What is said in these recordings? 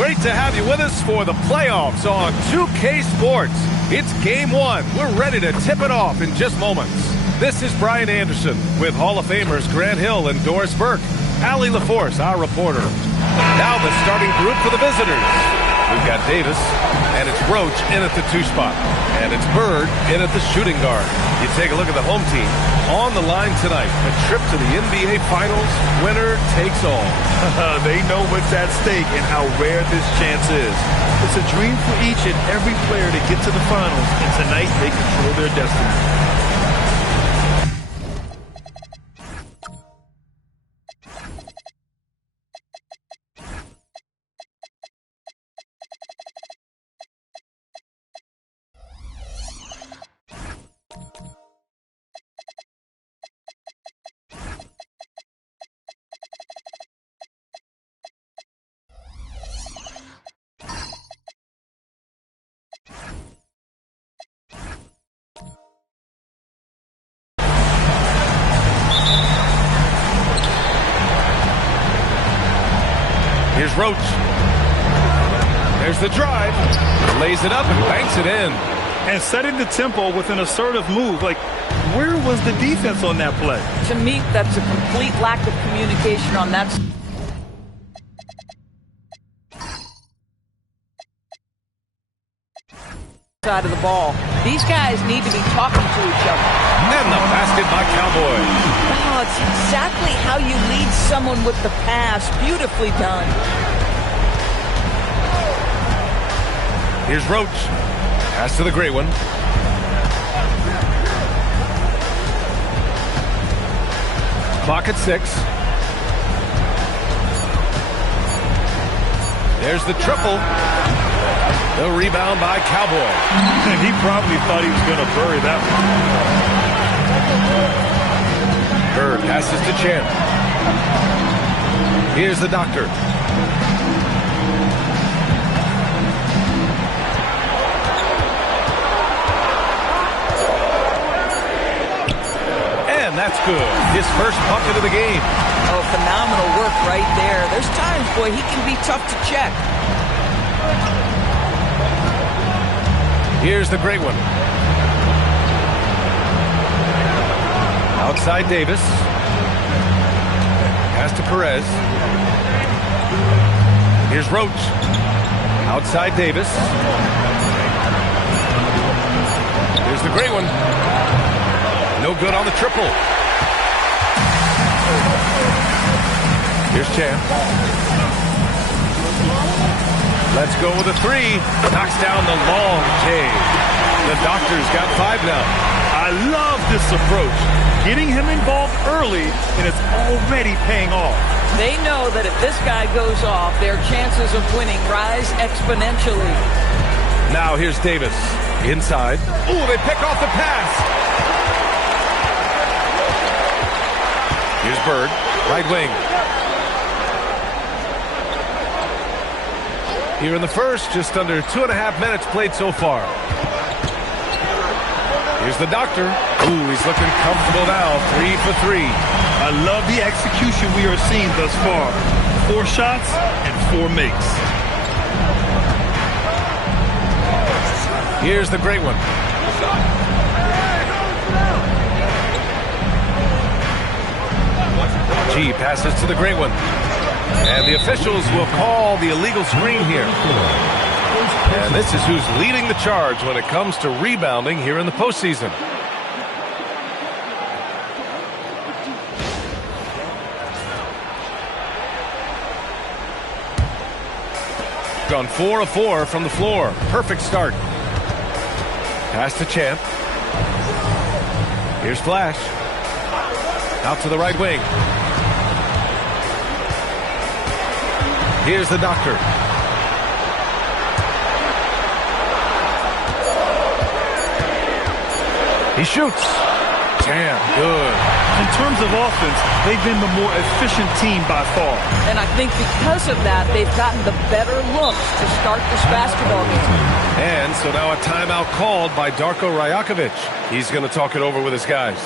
Great to have you with us for the playoffs on 2K Sports. It's game one. We're ready to tip it off in just moments. This is Brian Anderson with Hall of Famers Grant Hill and Doris Burke. Allie LaForce, our reporter. Now the starting group for the visitors. We've got Davis, and it's Roach in at the 2 spot. And it's Bird in at the shooting guard. You take a look at the home team. On the line tonight, a trip to the NBA Finals, winner takes all. They know what's at stake and how rare this chance is. It's a dream for each and every player to get to the finals, and tonight they control their destiny. Here's Roach. There's the drive. Lays it up and banks it in. And setting the tempo with an assertive move. Like, where was the defense on that play? To me, that's a complete lack of communication on that side of the ball. These guys need to be talking to each other. And the basket by Cowboy. Oh, it's exactly how you lead someone with the pass. Beautifully done. Here's Roach. Pass to the great one. Clock at 6. There's the triple. The rebound by Cowboy. And he probably thought he was going to bury that one. Bird passes to Champ. Here's the doctor. And that's good. His first bucket of the game. Oh, phenomenal work right there. There's times, boy, he can be tough to check. Here's the great one. Outside Davis. Pass to Perez. Here's Roach. Outside Davis. Here's the great one. No good on the triple. Here's Champ. Let's go with a 3. Knocks down the long K. The doctor's got 5 now. I love this approach. Getting him involved early, and it's already paying off. They know that if this guy goes off, their chances of winning rise exponentially. Now here's Davis. Inside. Ooh, they pick off the pass. Here's Bird. Right wing. Here in the first, just under 2.5 minutes played so far. Here's the doctor. Ooh, he's looking comfortable now. 3 for 3. I love the execution we are seeing thus far. 4 shots and 4 makes. Here's the great one. G passes to the great one. And the officials will call the illegal screen here. And this is who's leading the charge when it comes to rebounding here in the postseason. Gone 4 of 4 from the floor. Perfect start. Pass to Champ. Here's Flash. Out to the right wing. Here's the Doctor. He shoots. Champ, good. In terms of offense, they've been the more efficient team by far. And I think because of that, they've gotten the better looks to start this basketball game. And so now a timeout called by Darko Rajakovic. He's going to talk it over with his guys.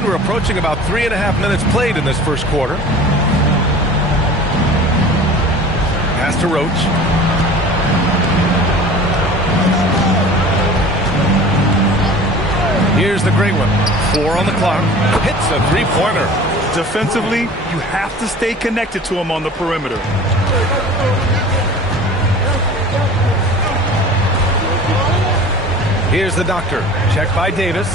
And we're approaching about 3.5 minutes played in this first quarter. Pass to Roach. Here's the great one. 4 on the clock. Hits a three-pointer. Defensively, you have to stay connected to him on the perimeter. Here's the Doctor. Check by Davis.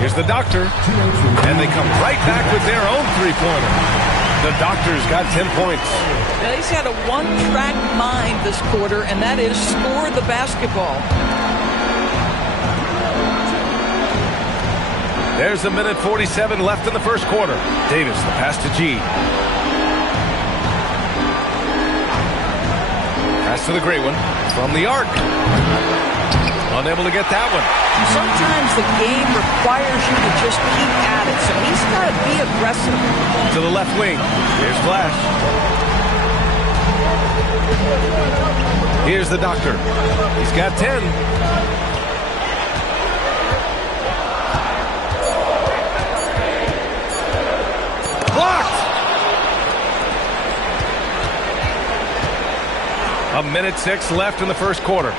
Here's the Doctor. And they come right back with their own three-pointer. The Doctor's got 10 points. Now, he's had a one-track mind this quarter, and that is score the basketball. There's a minute 47 left in the first quarter. Davis, the pass to G. Pass to the great one from the arc. Unable to get that one. Sometimes the game requires you to just keep at it, so he's got to be aggressive. To the left wing. Here's Flash. Here's the Doctor. He's got 10. Blocked! A minute 6 left in the first quarter.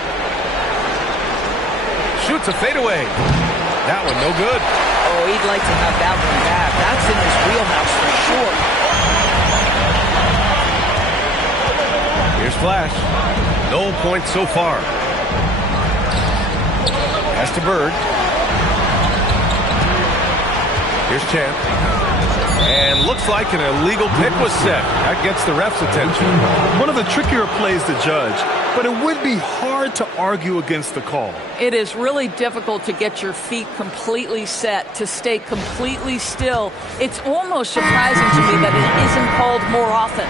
Shoots a fadeaway. That one no good. Oh, he'd like to have that one back. That's in his wheelhouse for sure. Here's Flash. No points so far. Pass to Bird. Here's Champ. And looks like an illegal pick was set. That gets the ref's attention. One of the trickier plays to judge, but it would be hard to argue against the call. It is really difficult to get your feet completely set, to stay completely still. It's almost surprising to me that it isn't called more often.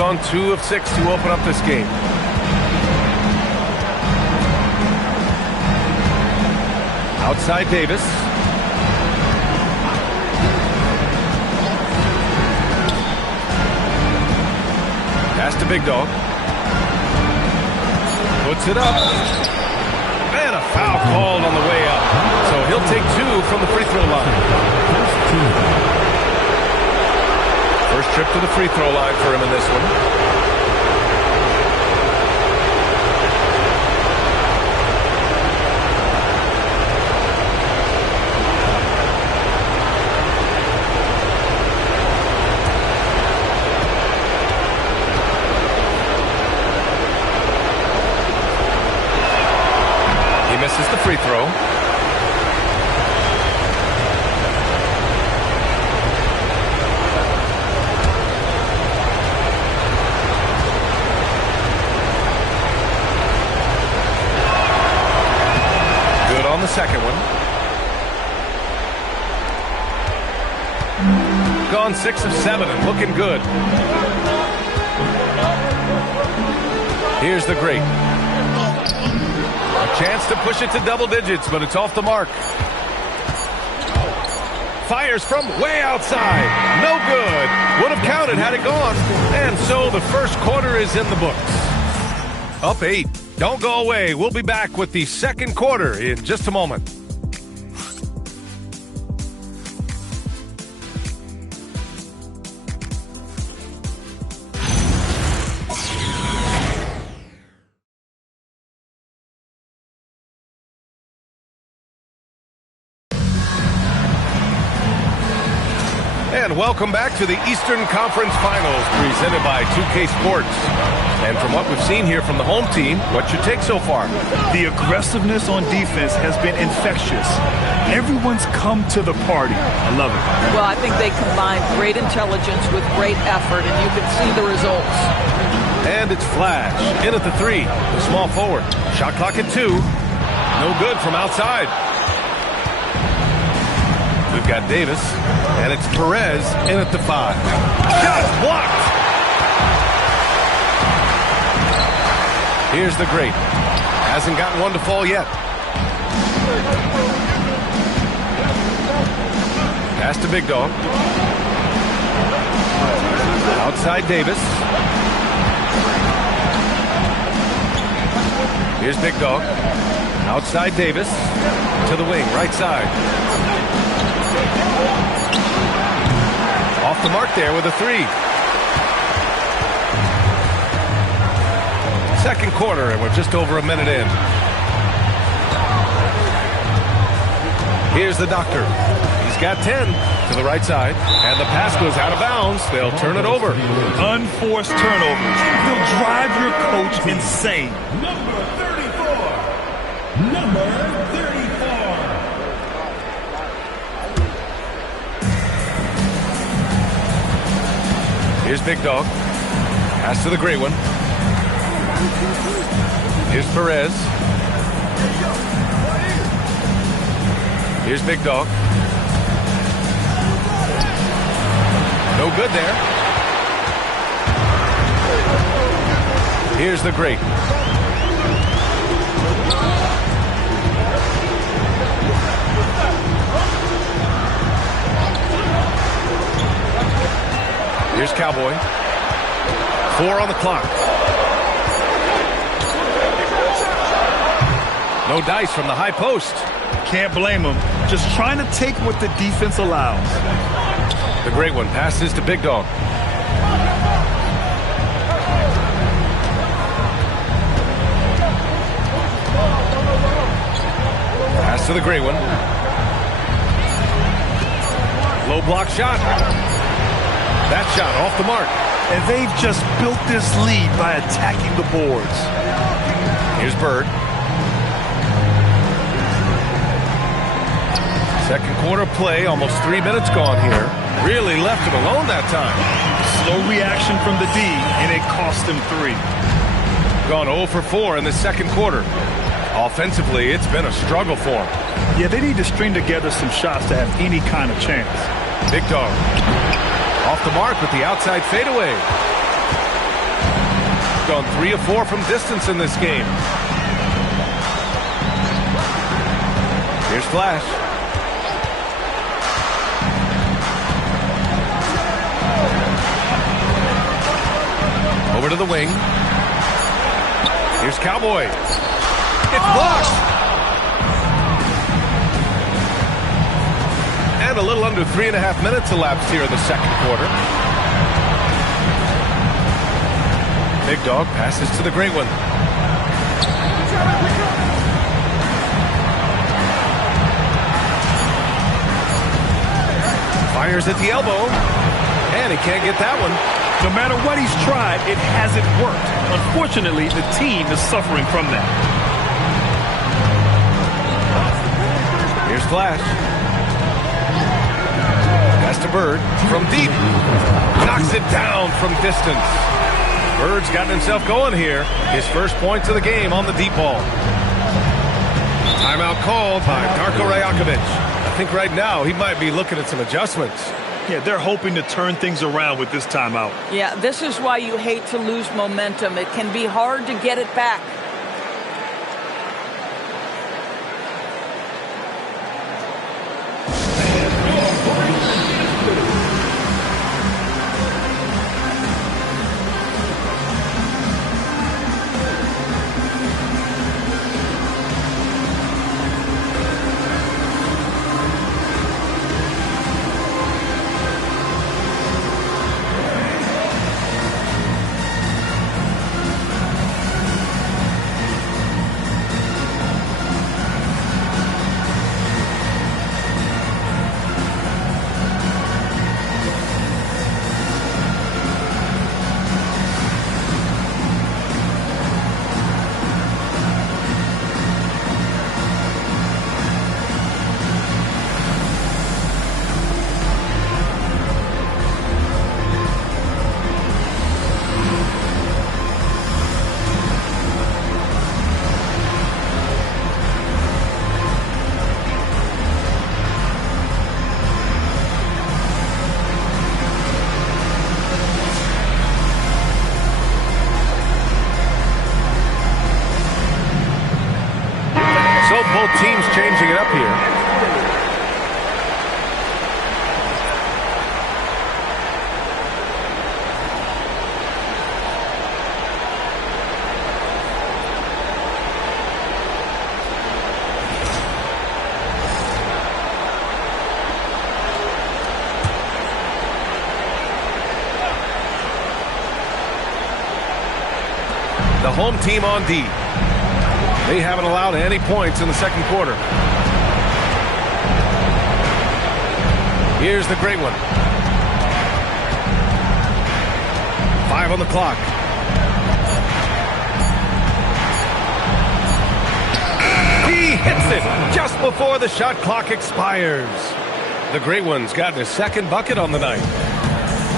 gone 2 of 6 to open up this game. Outside Davis. Pass to Big Dog. Puts it up. And a foul called on the way up. So he'll take 2 from the free throw line. First trip to the free throw line for him in this one. Misses the free throw. Good on the second one. Gone 6 of 7 and looking good. Here's the great. Chance to push it to double digits, but it's off the mark. Fires from way outside. No good. Would have counted had it gone. And so the first quarter is in the books. Up 8. Don't go away. We'll be back with the second quarter in just a moment. And welcome back to the Eastern Conference Finals presented by 2K Sports. And from what we've seen here from the home team, what's your take so far? The aggressiveness on defense has been infectious. Everyone's come to the party. I love it. Well, I think they combine great intelligence with great effort, and you can see the results. And it's Flash in at the 3. The small forward. Shot clock at 2. No good from outside. We've got Davis, and it's Perez in at the 5. Shot blocked! Here's the great. Hasn't gotten one to fall yet. Pass to Big Dog. Outside Davis. Here's Big Dog. Outside Davis. To the wing, right side. Off the mark there with a 3. Second quarter, and we're just over a minute in. Here's the doctor. He's got 10 to the right side, and the pass goes out of bounds. They'll turn it over. Unforced turnovers. They'll drive your coach insane. Number 34. Number 34. Here's Big Dog. Pass to the gray one. Here's Perez. Here's Big Dog. No good there. Here's the great. Here's Cowboy. 4 on the clock. No dice from the high post. Can't blame him. Just trying to take what the defense allows. The great one passes to Big Dog. Pass to the great one. Low block shot. That shot off the mark. And they've just built this lead by attacking the boards. Here's Bird. Second quarter play, almost 3 minutes gone here. Really left him alone that time. Slow reaction from the D, and it cost him 3. Gone 0 for 4 in the second quarter. Offensively, it's been a struggle for him. Yeah, they need to string together some shots to have any kind of chance. Big Dog. Off the mark with the outside fadeaway. gone 3 of 4 from distance in this game. Here's Flash. Over to the wing. Here's Cowboy. It's blocked. And a little under 3.5 minutes elapsed here in the second quarter. Big Dog passes to the Great One. Fires at the elbow. And he can't get that one. No matter what he's tried, it hasn't worked. Unfortunately, the team is suffering from that. Here's Flash. Pass to Bird from deep. Knocks it down from distance. Bird's gotten himself going here. His first points of the game on the deep ball. Timeout called by Darko Rajakovic. I think right now he might be looking at some adjustments. Yeah, they're hoping to turn things around with this timeout. Yeah, this is why you hate to lose momentum. It can be hard to get it back. Both teams changing it up here. The home team on D. They haven't allowed any points in the second quarter. Here's the Great One. 5 on the clock. He hits it just before the shot clock expires. The Great One's gotten his second bucket on the night.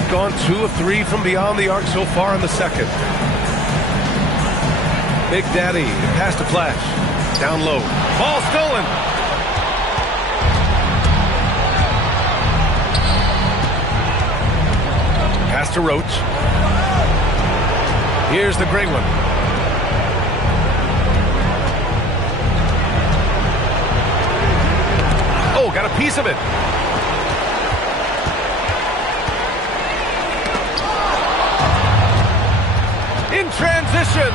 Gone 2 of 3 from beyond the arc so far in the second. Big Daddy, pass to Flash. Down low. Ball stolen. Pass to Roach. Here's the Great One. Oh, got a piece of it. In transition.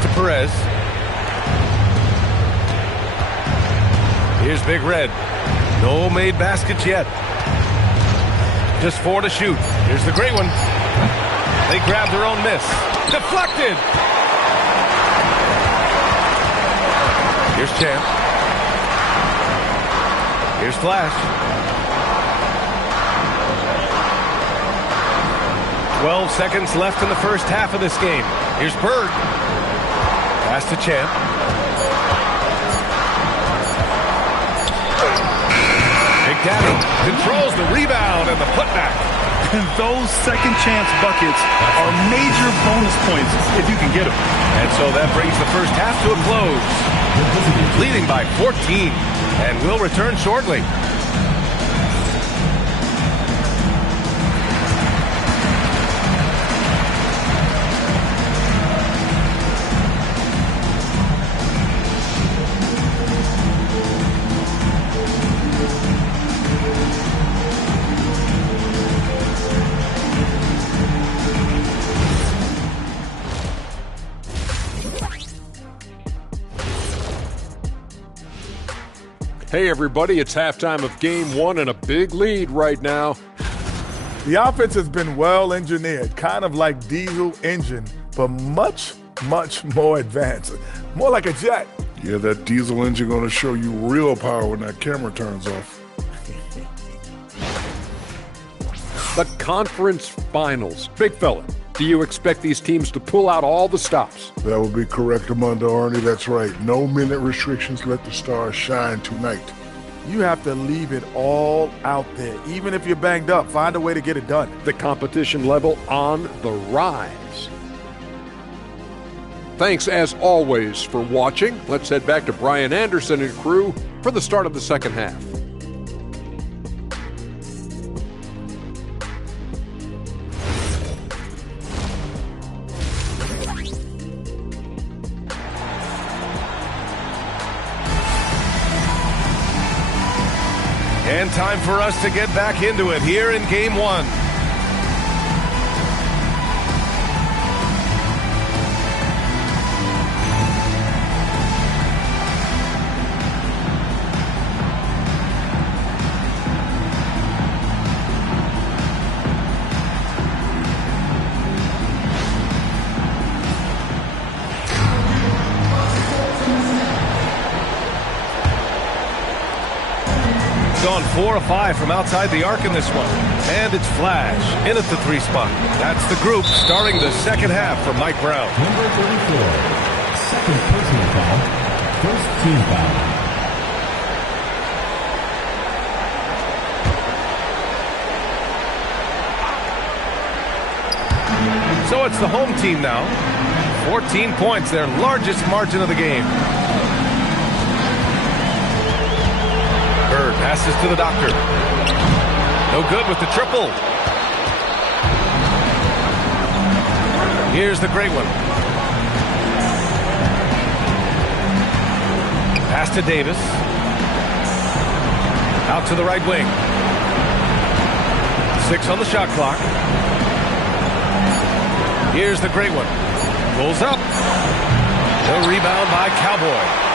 To Perez. Here's Big Red. No made baskets yet. Just 4 to shoot. Here's the Great One. They grab their own miss. Deflected. Here's Champ. Here's Flash. 12 seconds left in the first half of this game. Here's Bird. Pass to Champ. Big Daddy controls the rebound and the putback. And those second chance buckets are major bonus points if you can get them. And so that brings the first half to a close. Leading by 14. And we'll return shortly. Hey everybody, it's halftime of game one and a big lead right now. The offense has been well engineered, kind of like diesel engine, but much, much more advanced. More like a jet. Yeah, that diesel engine gonna show you real power when that camera turns off. The conference finals. Big fella, do you expect these teams to pull out all the stops? That would be correct, Armando Arnie. That's right. No minute restrictions. Let the stars shine tonight. You have to leave it all out there. Even if you're banged up, find a way to get it done. The competition level on the rise. Thanks, as always, for watching. Let's head back to Brian Anderson and crew for the start of the second half. And time for us to get back into it here in game one. Gone 4 of 5 from outside the arc in this one. And it's Flash in at the 3 spot. That's the group starting the second half from Mike Brown. Number 34, second personal foul, first team foul. So it's the home team now. 14 points, their largest margin of the game. Bird passes to the doctor. No good with the triple. Here's the great one. Pass to Davis. Out to the right wing. 6 on the shot clock. Here's the great one. Pulls up. The rebound by Cowboy.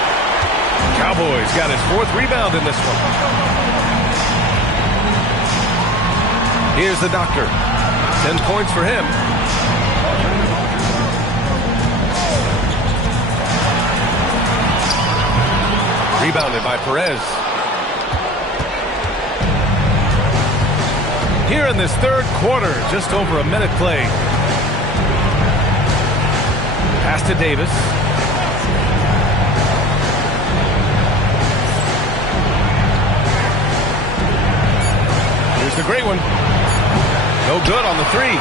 Cowboys got his 4th rebound in this one. Here's the doctor. 10 points for him. Rebounded by Perez. Here in this third quarter, just over a minute played. Pass to Davis. Here's the great one. No good on the 3.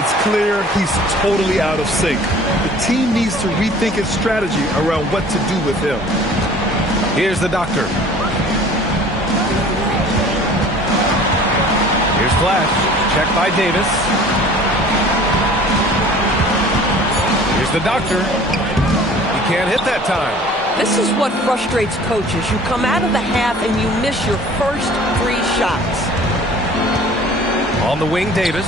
It's clear he's totally out of sync. The team needs to rethink its strategy around what to do with him. Here's the doctor. Here's Flash. Check by Davis. Here's the doctor. He can't hit that time. This is what frustrates coaches. You come out of the half and you miss your first 3 shots. On the wing, Davis.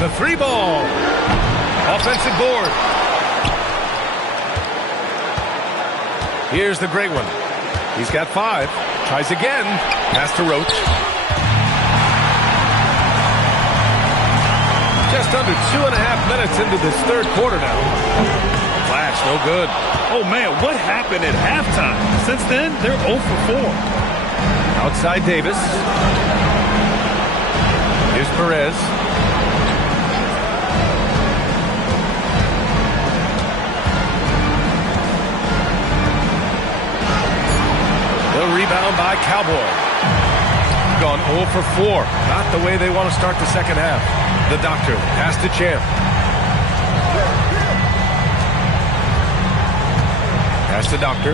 The 3 ball. Offensive board. Here's the great one. He's got 5. Tries again. Pass to Roach. Just under 2.5 minutes into this third quarter now. Flash, no good. Oh, man, what happened at halftime? Since then, they're 0 for 4. Outside Davis. Here's Perez. The rebound by Cowboy. Gone 0 for 4. Not the way they want to start the second half. The doctor pass to Champ. Pass to Doctor.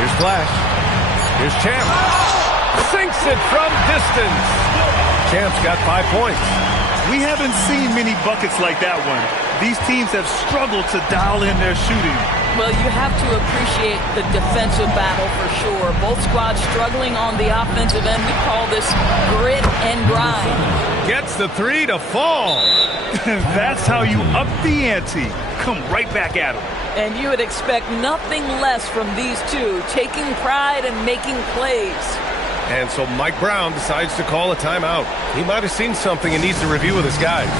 Here's Flash. Here's Champ. Sinks it from distance. Champ's got 5 points. We haven't seen many buckets like that one. These teams have struggled to dial in their shooting. Well, you have to appreciate the defensive battle for sure. Both squads struggling on the offensive end. We call this grit and grind. Gets the three to fall. That's how you up the ante. Come right back at him. And you would expect nothing less from these two, taking pride and making plays. And so Mike Brown decides to call a timeout. He might have seen something and needs to review with his guys.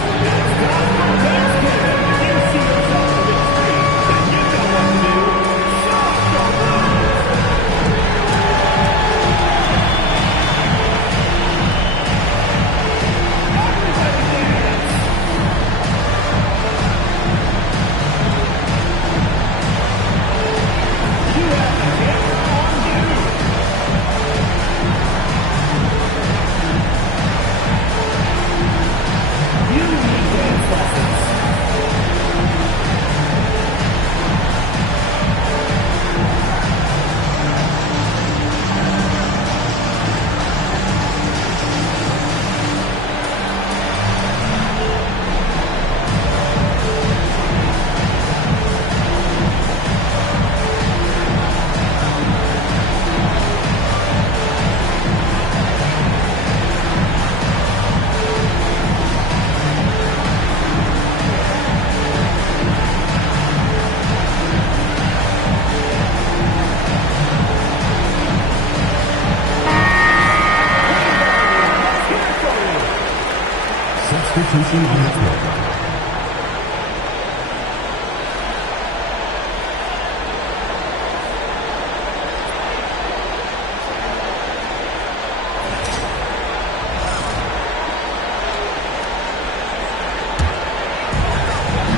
Substitution on the field.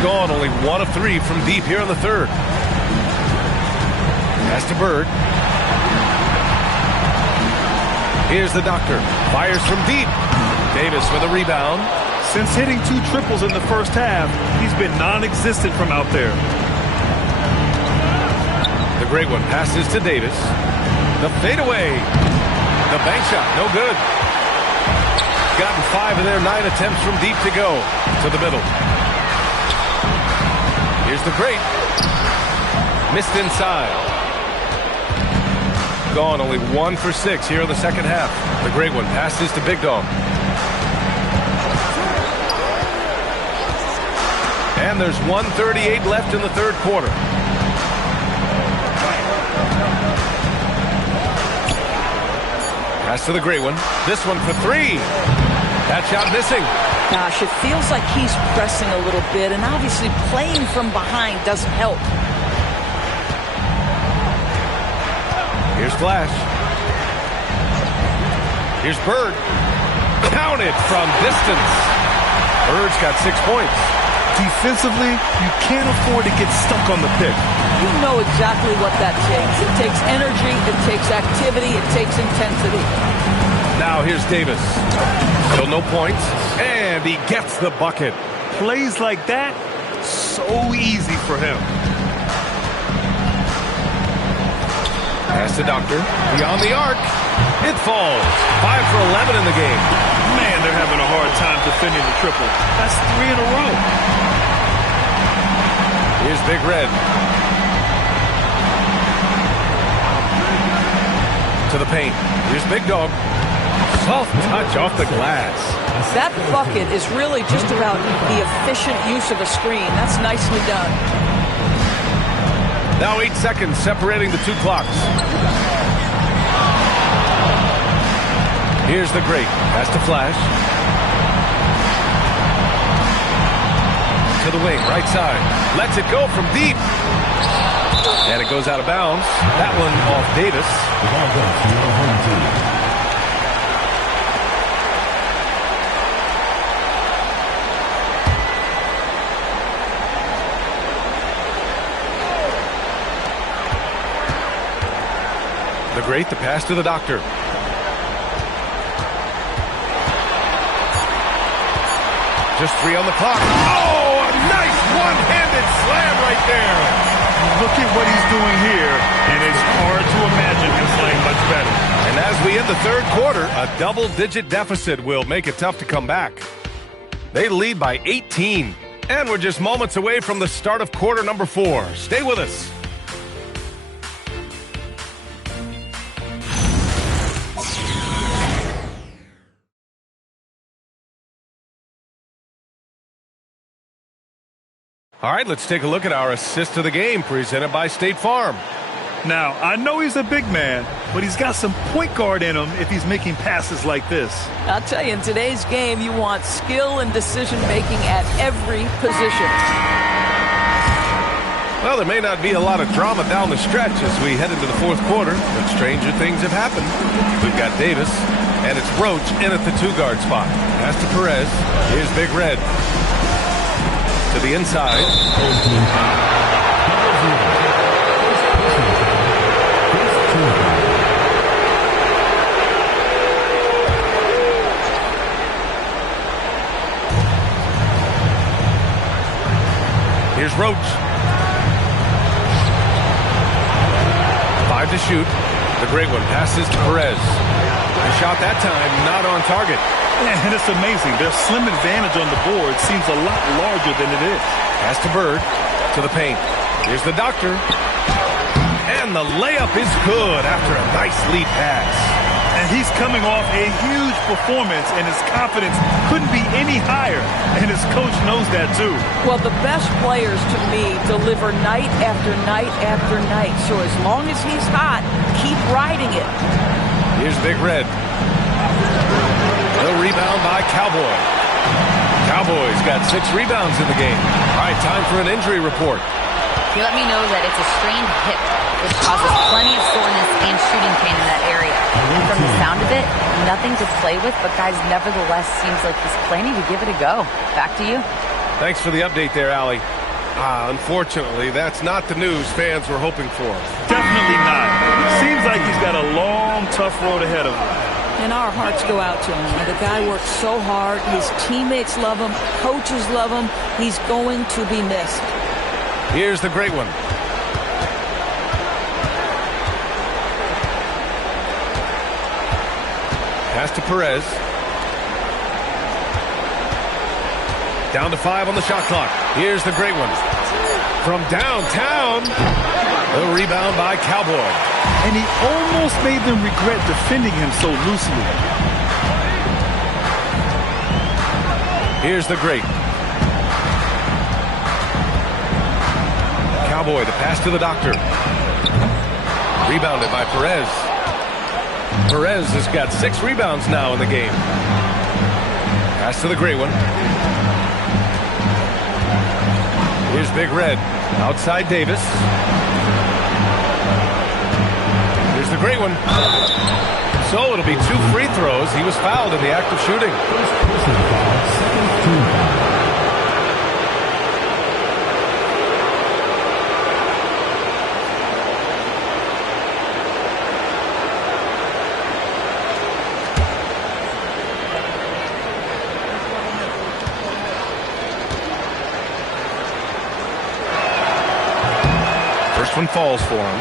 Gone only 1 of 3 from deep here in the third. Pass to Bird. Here's the doctor. Fires from deep. Davis with a rebound. Since hitting 2 triples in the first half, he's been non-existent from out there. The great one passes to Davis. The fadeaway. The bank shot, no good. Gotten 5 of their 9 attempts from deep to go. To the middle. Here's the great. Missed inside. Gone only 1 for 6 here in the second half. The great one passes to Big Dog. And there's 1:38 left in the third quarter. Pass to the great one. This one for 3. That shot missing. Gosh, it feels like he's pressing a little bit, and obviously playing from behind doesn't help. Here's Flash. Here's Bird. Counted from distance. Bird's got 6 points. Defensively, you can't afford to get stuck on the pick. You know exactly what that takes. It takes energy, it takes activity, it takes intensity. Now here's Davis. Still no points, and he gets the bucket. Plays like that, so easy for him. Pass the doctor. Beyond the arc. It falls. 5 for 11 in the game. Man, they're having a hard time defending the triple. That's 3 in a row. Here's Big Red. To the paint. Here's Big Dog. Soft touch off the glass. That bucket is really just about the efficient use of a screen. That's nicely done. Now 8 seconds separating the 2 clocks. Here's the great. Pass to Flash. To the wing, right side. Lets it go from deep. And it goes out of bounds. That one off Davis. The ball goes to your home team. The great, the pass to the doctor. Just 3 on the clock. Oh, a nice one-handed slam right there. Look at what he's doing here, and it's hard to imagine him playing much better. And as we end the third quarter, a double-digit deficit will make it tough to come back. They lead by 18, and we're just moments away from the start of quarter number 4. Stay with us. All right, let's take a look at our assist of the game presented by State Farm. Now, I know he's a big man, but he's got some point guard in him if he's making passes like this. I'll tell you, in today's game, you want skill and decision-making at every position. Well, there may not be a lot of drama down the stretch as we head into the fourth quarter, but stranger things have happened. We've got Davis, and it's Roach in at the two-guard spot. Pass to Perez. Here's Big Red. To the inside. Here's Roach. 5 to shoot. The great one passes to Perez. The shot that time not on target. And it's amazing. Their slim advantage on the board seems a lot larger than it is. Pass to Bird. To the paint. Here's the doctor. And the layup is good after a nice lead pass. And he's coming off a huge performance, and his confidence couldn't be any higher. And his coach knows that, too. Well, the best players, to me, deliver night after night after night. So as long as he's hot, keep riding it. Here's Big Red. The rebound by Cowboy. Cowboy's got 6 rebounds in the game. All right, time for an injury report. He let me know that it's a strained hip, which causes plenty of soreness and shooting pain in that area. From the sound of it, nothing to play with, but guys, nevertheless, seems like he's planning to give it a go. Back to you. Thanks for the update there, Allie. Unfortunately, that's not the news fans were hoping for. Definitely not. Seems like he's got a long, tough road ahead of him. And our hearts go out to him. The guy works so hard. His teammates love him. Coaches love him. He's going to be missed. Here's the great one. Pass to Perez. Down to 5 on the shot clock. Here's the great one. From downtown. The rebound by Cowboy. And he almost made them regret defending him so loosely. Here's the great. Cowboy, the pass to the doctor. Rebounded by Perez. Perez has got 6 rebounds now in the game. Pass to the great one. Here's Big Red. Outside Davis. Here's the great one. So it'll be 2 free throws. He was fouled in the act of shooting. First one falls for him.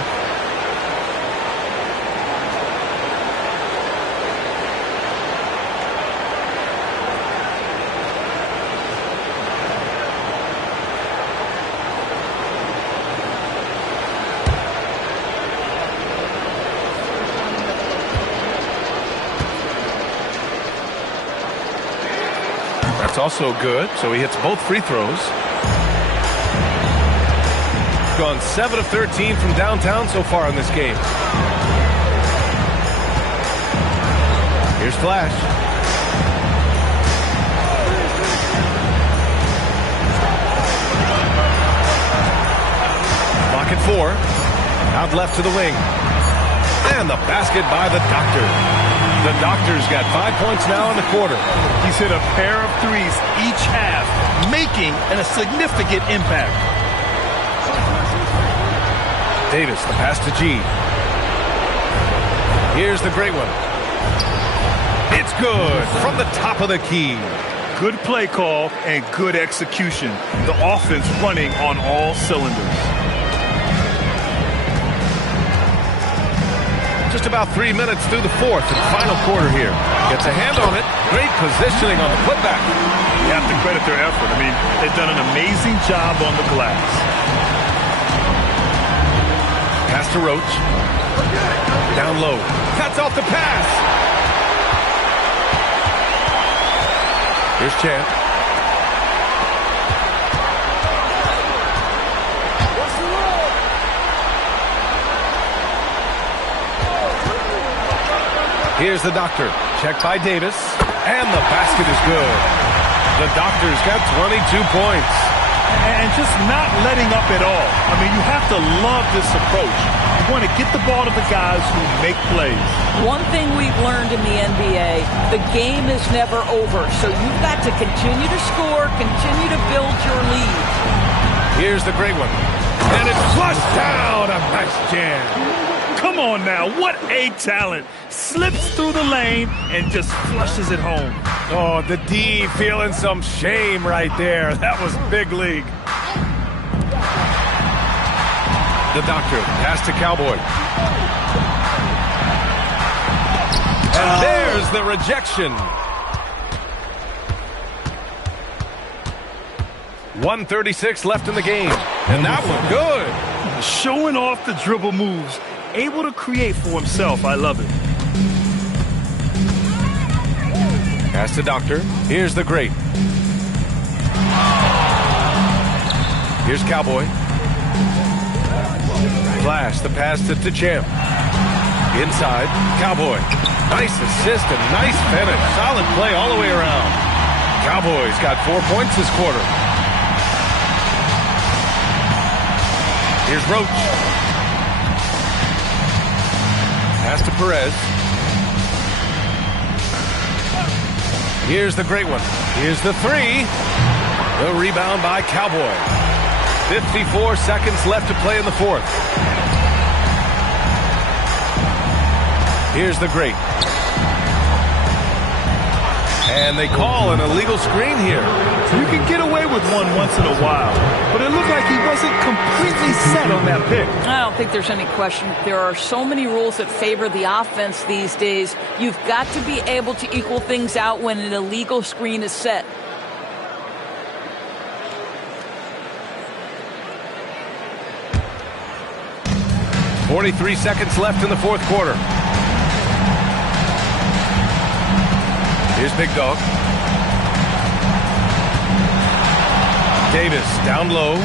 That's also good, so he hits both free throws. Gone 7 of 13 from downtown so far in this game. Here's Flash. Clock at 4. Out left to the wing. And the basket by the Doctor. The Doctor's got 5 points now in the quarter. He's hit a pair of threes each half, making a significant impact. Davis, the pass to G. Here's the great one. It's good from the top of the key. Good play call and good execution. The offense running on all cylinders. Just about 3 minutes through the fourth and final quarter here. Gets a hand on it. Great positioning on the putback. You have to credit their effort. I mean, they've done an amazing job on the glass. Pass to Roach. Down low. Cuts off the pass. Here's Champ. Here's the doctor. Checked by Davis. And the basket is good. The doctor's got 22 points. And just not letting up at all. I mean, you have to love this approach. You want to get the ball to the guys who make plays. One thing we've learned in the NBA, the game is never over. So you've got to continue to score, continue to build your lead. Here's the great one. And it's flushed down. A nice jam. Come on now, what a talent. Slips through the lane and just flushes it home. Oh, the D feeling some shame right there. That was big league. The doctor, pass to Cowboy. And there's the rejection. 1:36 left in the game. And that one good. Showing off the dribble moves. Able to create for himself. I love it. Pass to Doctor. Here's the great. Here's Cowboy. Flash, the pass to Champ. Inside, Cowboy. Nice assist and nice finish. Solid play all the way around. Cowboys got 4 points this quarter. Here's Roach. Pass to Perez. Here's the great one. Here's the three. The rebound by Cowboy. 54 seconds left to play in the fourth. Here's the great. And they call an illegal screen here. You can get away with one once in a while, but it looked like he wasn't completely set on that pick. I don't think there's any question. There are so many rules that favor the offense these days. You've got to be able to equal things out when an illegal screen is set. .43 seconds left in the fourth quarter. Here's Big Dog. Davis down low.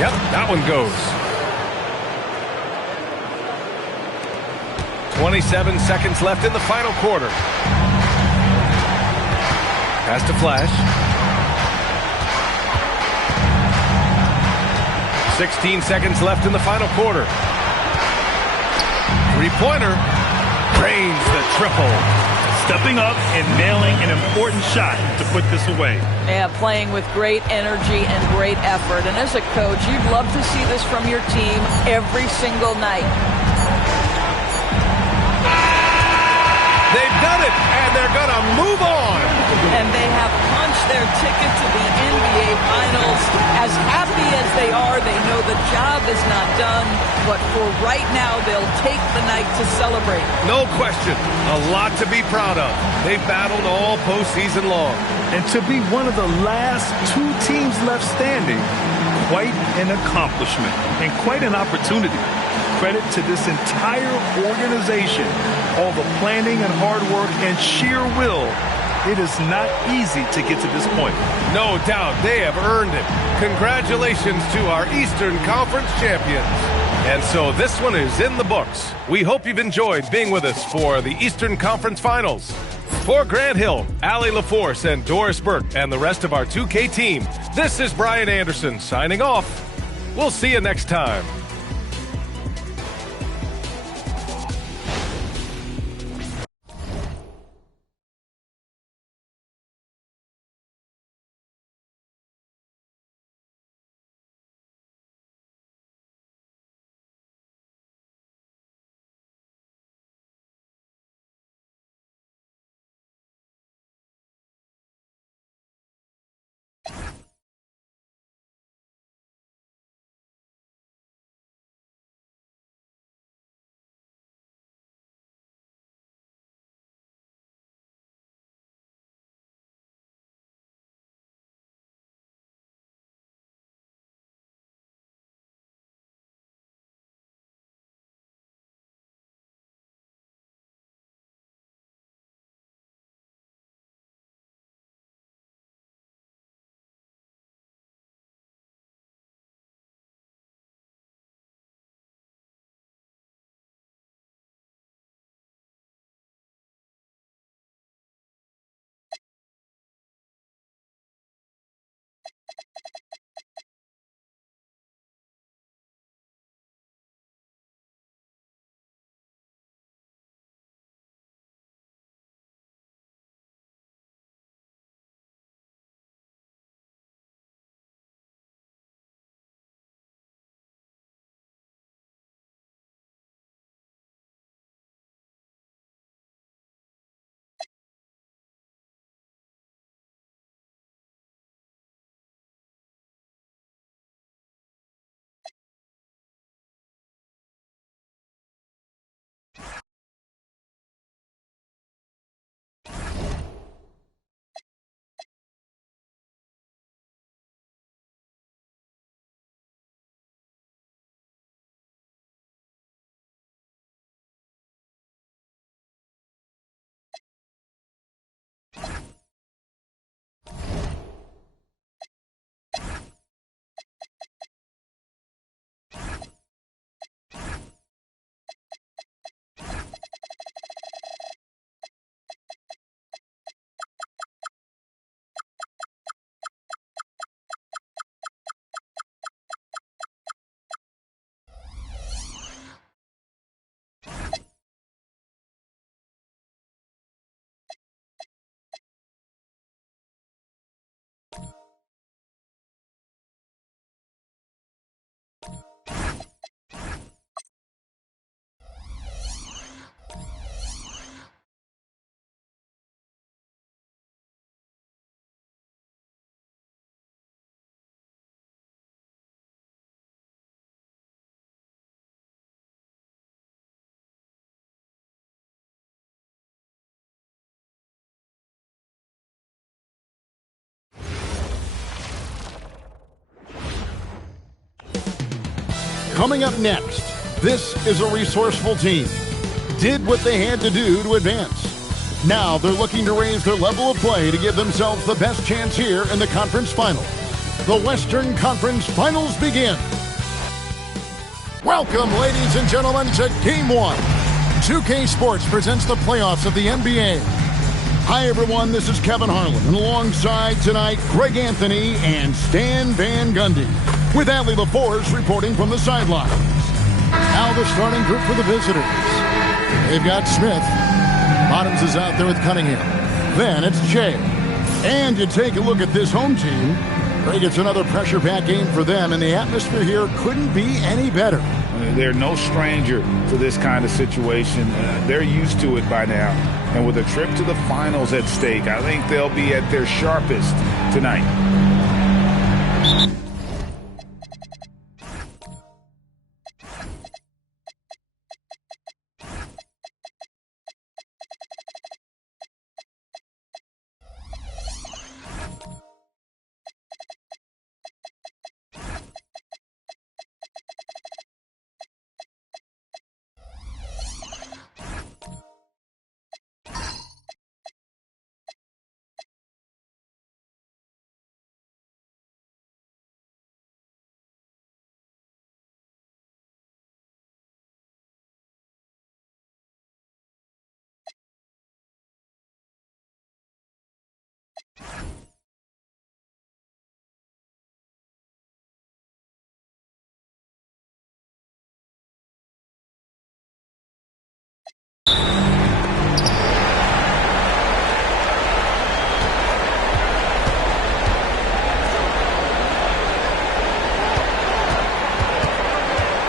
Yep, that one goes. 27 seconds left in the final quarter. Pass to Flash. 16 seconds left in the final quarter. Three-pointer. Drains the triple. Stepping up and nailing an important shot to put this away. Yeah, playing with great energy and great effort. And as a coach, you'd love to see this from your team every single night. They've done it, and they're going to move on. And they have punched their ticket to the NBA Finals. As happy as they are, they know the job is not done. But for right now, they'll take the night to celebrate. No question. A lot to be proud of. They've battled all postseason long. And to be one of the last two teams left standing, quite an accomplishment and quite an opportunity. Credit to this entire organization. All the planning and hard work and sheer will. It is not easy to get to this point. No doubt they have earned it. Congratulations to our Eastern Conference champions. And so this one is in the books. We hope you've enjoyed being with us for the Eastern Conference Finals. For Grant Hill, Allie LaForce, and Doris Burke, and the rest of our 2K team, this is Brian Anderson signing off. We'll see you next time. Coming up next, this is a resourceful team. Did what they had to do to advance. Now they're looking to raise their level of play to give themselves the best chance here in the conference finals. The Western Conference Finals begin. Welcome, ladies and gentlemen, to Game 1. 2K Sports presents the playoffs of the NBA. Hi, everyone. This is Kevin Harlan, and alongside tonight, Greg Anthony and Stan Van Gundy, with Allie LaForce reporting from the sidelines. Now the starting group for the visitors. They've got Smith. Bottoms is out there with Cunningham. Then it's Che. And you take a look at this home team. Greg, it's another pressure-packed game for them, and the atmosphere here couldn't be any better. They're no stranger to this kind of situation. They're used to it by now. And with a trip to the finals at stake, I think they'll be at their sharpest tonight.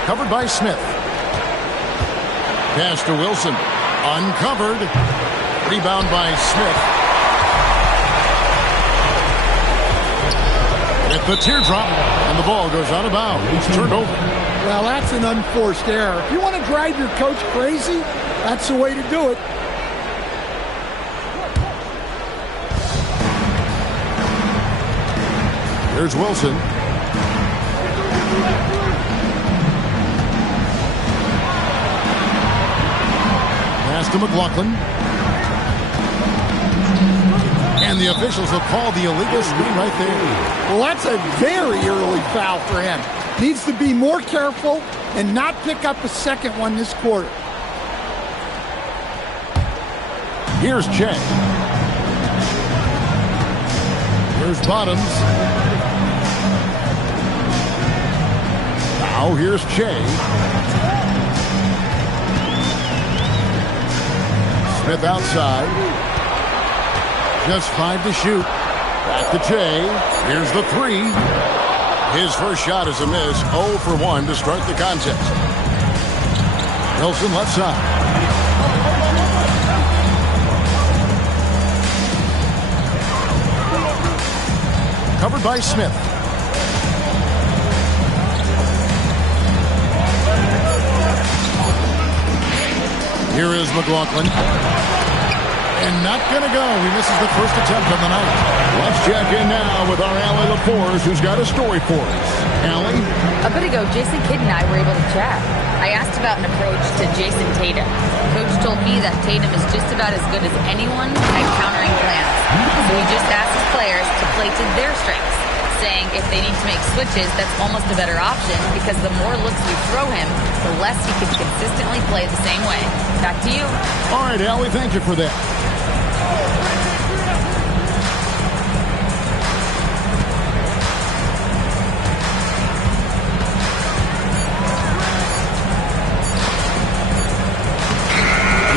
Covered by Smith. Pass to Wilson. Uncovered. Rebound by Smith. With the teardrop, and the ball goes out of bounds. It's turned over. Well, that's an unforced error. If you want to drive your coach crazy, that's the way to do it. Here's Wilson. Pass to McLaughlin. And the officials have called the illegal screen right there. Well, that's a very early foul for him. Needs to be more careful and not pick up a second one this quarter. Here's Che. Here's Bottoms. Now here's Che. Smith outside. Just 5 to shoot. Back to Che. Here's the 3. His first shot is a miss. 0 for 1 to start the contest. Wilson left side. Covered by Smith. Here is McLaughlin. And not going to go. He misses the first attempt of the night. Let's check in now with our Allie LaForce, who's got a story for us. Allie? A bit ago, Jason Kidd and I were able to chat. I asked about an approach to Jason Tatum. Coach told me that Tatum is just about as good as anyone at countering plans. So he just asked his players to play to their strengths, saying if they need to make switches, that's almost a better option because the more looks we throw him, the less he can consistently play the same way. Back to you. All right, Allie, thank you for that.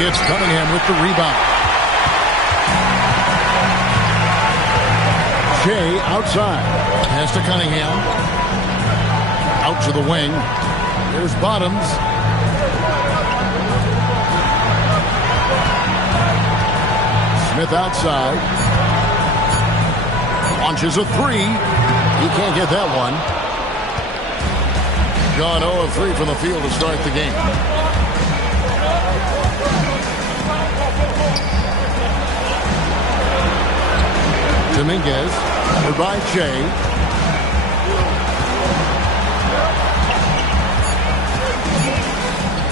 It's Cunningham with the rebound. Shea outside. Pass to Cunningham. Out to the wing. There's Bottoms. Smith outside. Launches a 3. He can't get that one. Gone 0 of 3 from the field to start the game. Dominguez, goodbye Che.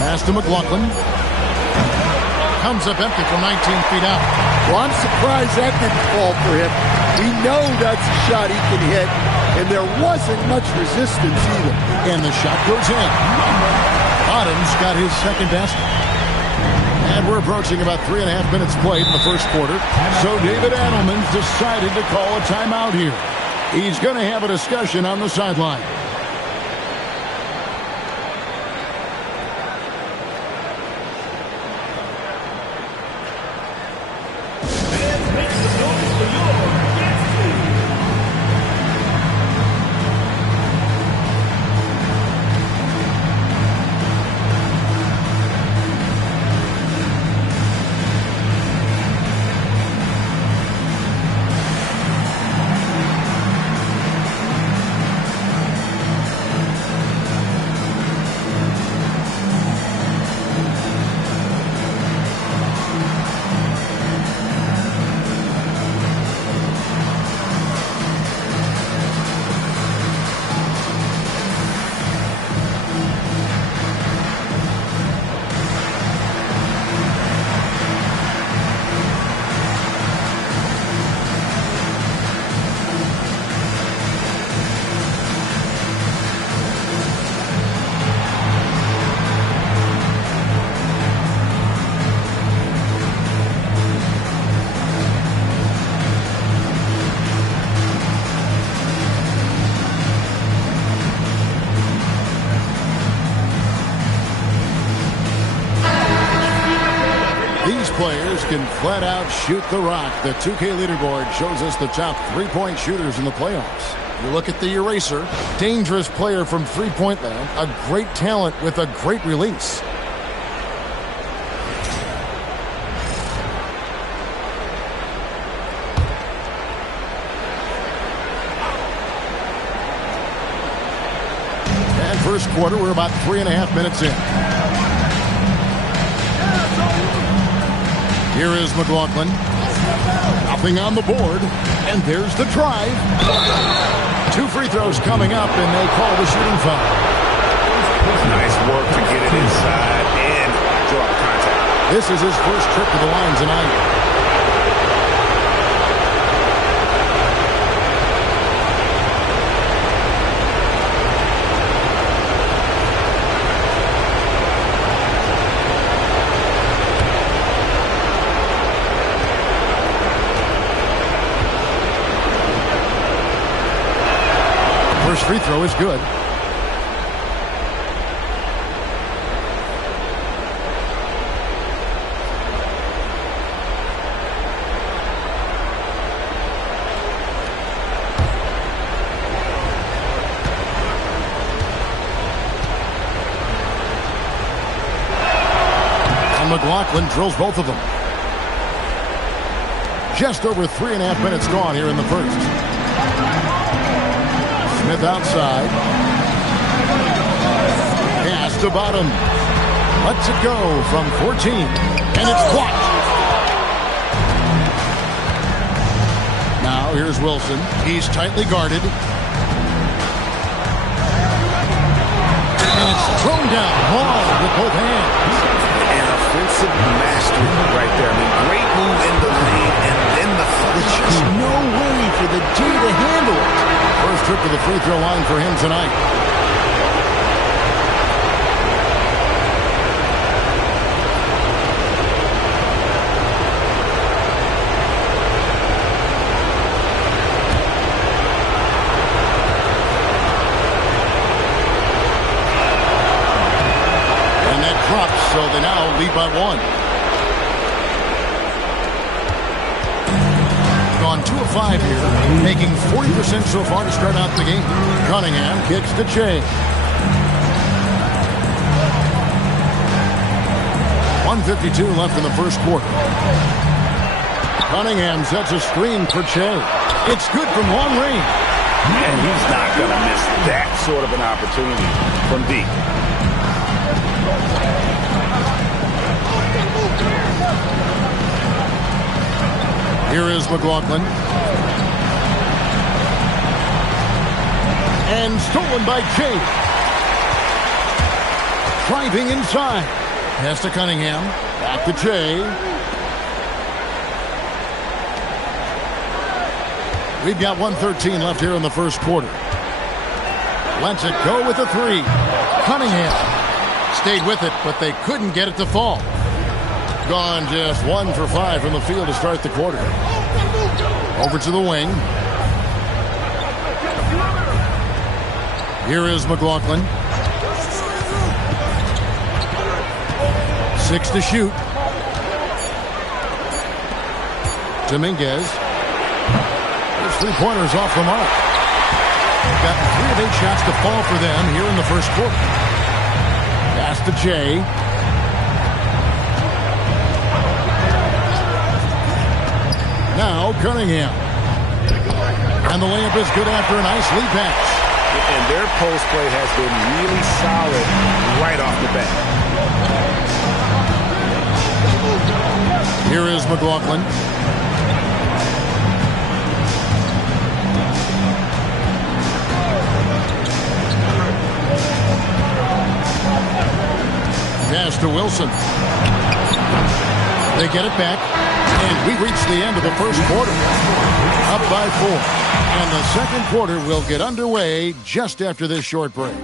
Pass to McLaughlin. Comes up empty from 19 feet out. Well, I'm surprised that didn't fall for him. We know that's a shot he can hit, and there wasn't much resistance either. And the shot goes in. Bottoms got his second basket. And we're approaching about 3.5 minutes played in the first quarter. So David Adelman's decided to call a timeout here. He's going to have a discussion on the sideline. Players can flat out shoot the rock. The 2K leaderboard shows us the top three-point shooters in the playoffs. You look at the eraser, dangerous player from three-point land, a great talent with a great release. And first quarter, we're about 3.5 minutes in. Here is McLaughlin. Nothing on the board. And there's the drive. 2 free throws coming up, and they call the shooting foul. Nice work to get it inside and draw contact. This is his first trip to the line tonight. First free throw is good. And McLaughlin drills both of them. Just over 3.5 minutes gone here in the first. Smith outside. Pass to Bottom. Lets it go from 14. And it's blocked. Now here's Wilson. He's tightly guarded. And it's thrown down hard with both hands. An offensive mastery right there. I mean, great move in the lane and then the finish. Just no way for the D to handle it. First trip to the free throw line for him tonight. And that drops, so they now lead by 1. On 2 of 5 here, making 40% so far to start out the game. Cunningham kicks to Che. 1:52 left in the first quarter. Cunningham sets a screen for Che. It's good from long range. And he's not going to miss that sort of an opportunity from deep. Here is McLaughlin. And stolen by Che. Driving inside. Pass to Cunningham. Back to Jay. We've got 1:13 left here in the first quarter. Lets it go with a three. Cunningham stayed with it, but they couldn't get it to fall. Gone just 1 for 5 from the field to start the quarter. Over to the wing. Here is McLaughlin. 6 to shoot. Dominguez. His three-pointers off the mark. They've got 3 of 8 shots to fall for them here in the first quarter. Pass to Jay. Now Cunningham. And the layup is good after a nice lead pass. And their post play has been really solid right off the bat. Here is McLaughlin. Pass to Wilson. They get it back. And we reach the end of the first quarter. Up by 4. And the second quarter will get underway just after this short break.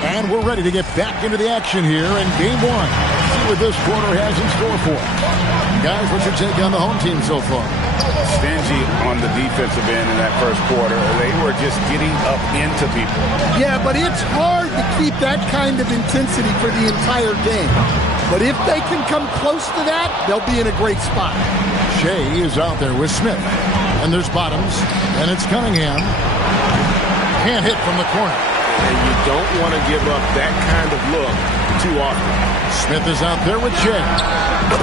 And we're ready to get back into the action here in game 1. Let's see what this quarter has in store for us. Guys, what's your take on the home team so far? Stingy on the defensive end in that first quarter. They were just getting up into people. Yeah, but it's hard to keep that kind of intensity for the entire game. But if they can come close to that, they'll be in a great spot. Shea is out there with Smith. And there's Bottoms. And it's Cunningham. Can't hit from the corner. And you don't want to give up that kind of look too often. Smith is out there with Jay.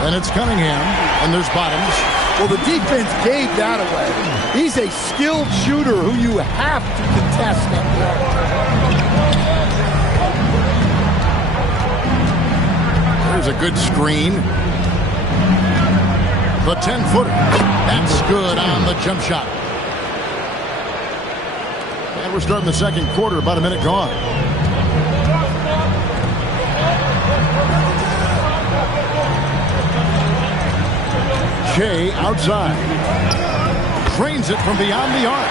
And it's Cunningham. And there's Bottoms. Well, the defense gave that away. He's a skilled shooter who you have to contest that ball. There's a good screen. The 10-footer. That's good on the jump shot. And we're starting the second quarter, about a minute gone. Jay outside. Trains it from beyond the arc.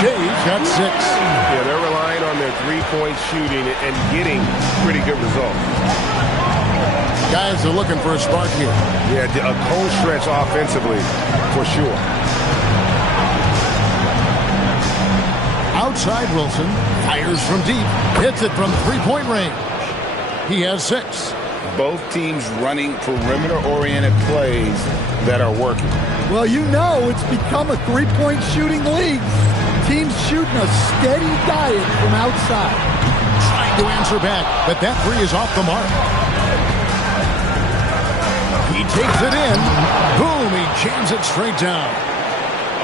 Jay's got 6. Yeah, they're relying on their three-point shooting and getting pretty good results. Guys are looking for a spark here. Yeah, a cold stretch offensively, for sure. Outside Wilson. Fires from deep. Hits it from three-point range. He has 6. Both teams running perimeter-oriented plays that are working. Well, you know it's become a three-point shooting league. Teams shooting a steady diet from outside. Trying to answer back, but that three is off the mark. He takes it in. Boom, he jams it straight down.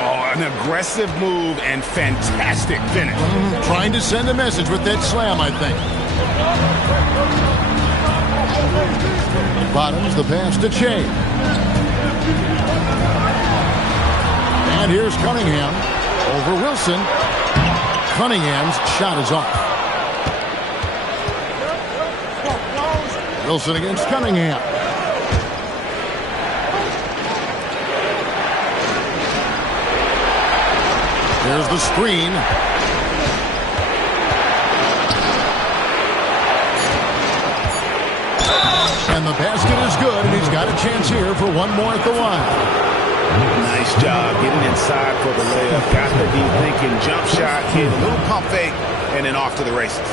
Oh, an aggressive move and fantastic finish. Trying to send a message with that slam, I think. Bottoms the pass to Shea. And here's Cunningham over Wilson. Cunningham's shot is off. Wilson against Cunningham. There's the screen. And the basket is good, and he's got a chance here for one more at the line. Nice job getting inside for the layup. Got the deep thinking jump shot, hit a little pump fake, and then off to the races.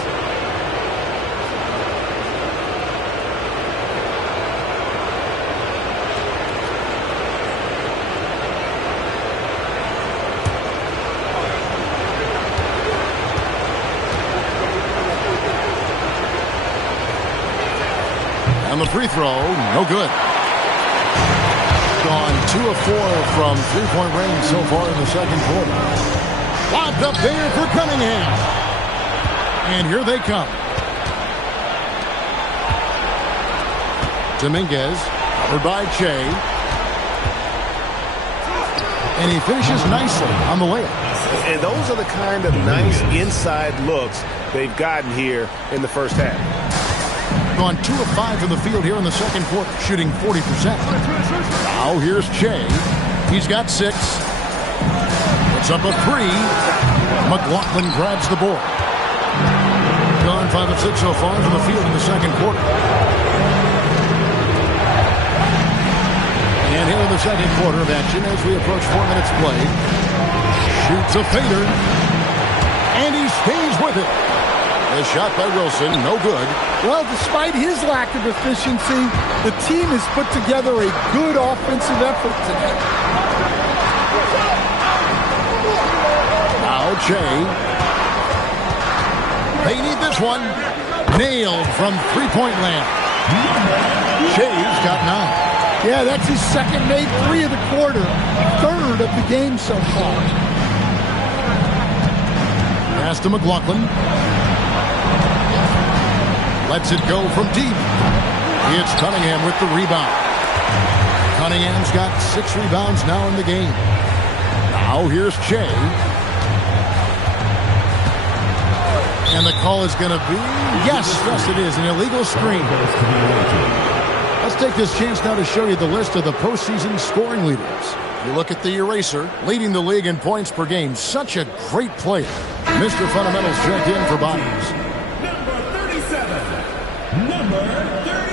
And the free throw, no good. Gone 2 of 4 from three-point range so far in the second quarter. Lobbed up there for Cunningham. And here they come. Dominguez, covered by Che. And he finishes nicely on the layup. And those are the kind of nice inside looks they've gotten here in the first half. Gone 2 of 5 from the field here in the second quarter, shooting 40%. Now here's Che. He's got 6. Puts up a 3. McLaughlin grabs the board. Gone 5 of 6 so far from the field in the second quarter. And here in the second quarter of action as we approach 4 minutes play. Shoots a fader. And he stays with it. The shot by Wilson, no good. Well, despite his lack of efficiency, the team has put together a good offensive effort today. Now Che. They need this one. Nailed from three-point land. Che's got 9. Yeah, that's his second made 3 of the quarter. Third of the game so far. Pass to McLaughlin. Lets it go from deep. It's Cunningham with the rebound. Cunningham's got 6 rebounds now in the game. Now here's Che. And the call is going to be, yes, it is, an illegal screen. Let's take this chance now to show you the list of the postseason scoring leaders. You look at the eraser, leading the league in points per game. Such a great player. Mr. Fundamentals checked in for bodies. Number 37. Number 37.